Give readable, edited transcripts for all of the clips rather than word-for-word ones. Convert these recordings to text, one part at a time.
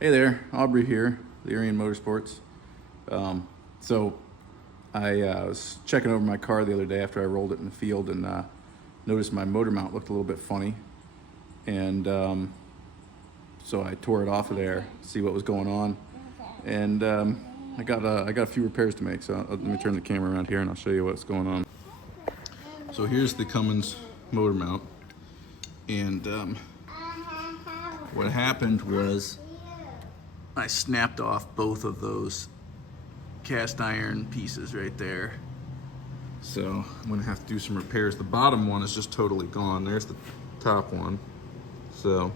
Hey there, Aubrey here, Lyrian Motorsports. So I was checking over my car the other day after I rolled it in the field and noticed my motor mount looked a little bit funny. And so I tore it off of there, see what was going on. And I got a few repairs to make, so let me turn the camera around here and I'll show you what's going on. So here's the Cummins motor mount. And what happened was I snapped off both of those cast iron pieces right there. So I'm gonna have to do some repairs. The bottom one is just totally gone. There's the top one. So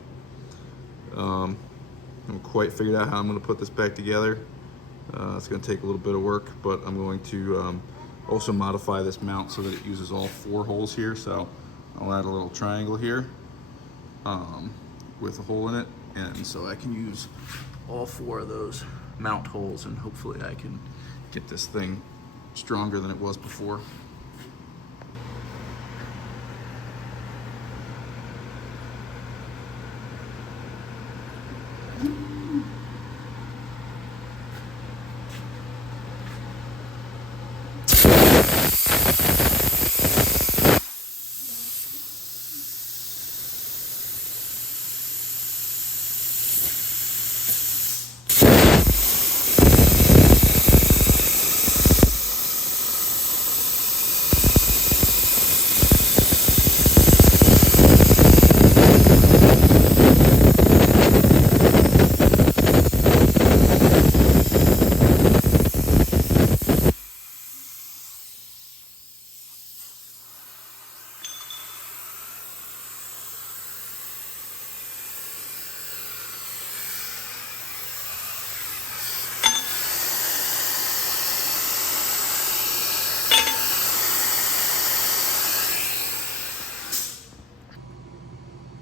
I haven't quite figured out how I'm gonna put this back together. It's gonna take a little bit of work, but I'm going to also modify this mount so that it uses all 4 holes here. So I'll add a little triangle here with a hole in it, and so I can use all 4 of those mount holes, and hopefully I can get this thing stronger than it was before.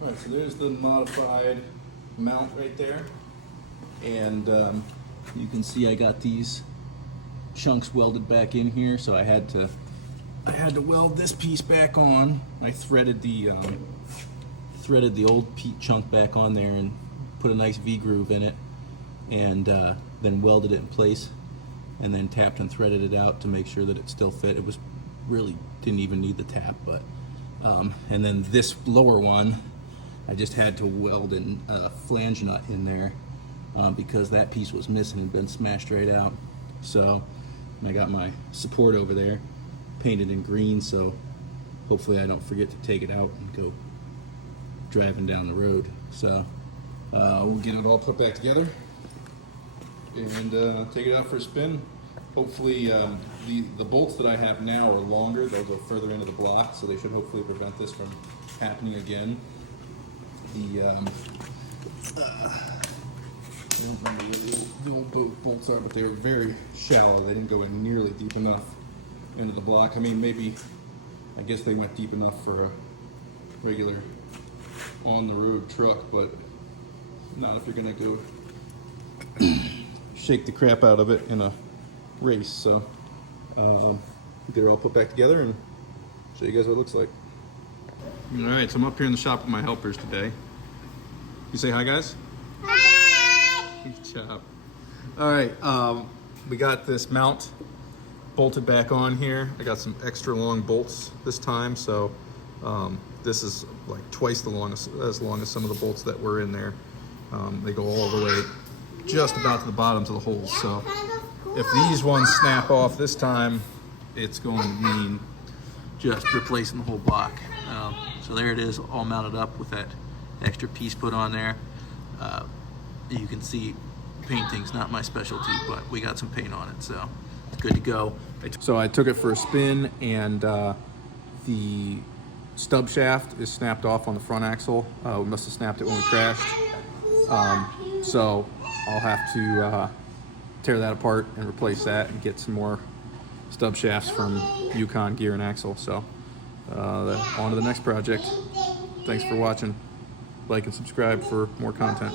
Alright, so there's the modified mount right there, and you can see I got these chunks welded back in here, so I had to weld this piece back on. I threaded the old chunk back on there and put a nice V-groove in it, and then welded it in place, and then tapped and threaded it out to make sure that it still fit. It was really didn't even need the tap, but and then this lower one I just had to weld a flange nut in there because that piece was missing and been smashed right out. So I got my support over there painted in green, so hopefully I don't forget to take it out and go driving down the road. So we'll get it all put back together and take it out for a spin. Hopefully the bolts that I have now are longer. They'll go further into the block, so they should hopefully prevent this from happening again. I don't remember what the old boat bolts are, but they were very shallow. They didn't go in nearly deep enough into the block. I mean, maybe, I guess they went deep enough for a regular on-the-road truck, but not if you're gonna go shake the crap out of it in a race. So get it all put back together and show you guys what it looks like. All right, so I'm up here in the shop with my helpers today. You say hi, guys? Hi! Good job. All right, we got this mount bolted back on here. I got some extra long bolts this time, so this is like twice as long as some of the bolts that were in there. They go all the way just about to the bottoms of the holes. So if these ones snap off this time, it's going to mean just replacing the whole block. So there it is, all mounted up with that extra piece put on there. You can see painting's not my specialty, but we got some paint on it, so it's good to go. So I took it for a spin, and the stub shaft is snapped off on the front axle. We must have snapped it when we crashed. So I'll have to tear that apart and replace that and get some more stub shafts from Yukon Gear and Axle. So on to the next project. Thanks for watching. Like and subscribe for more content.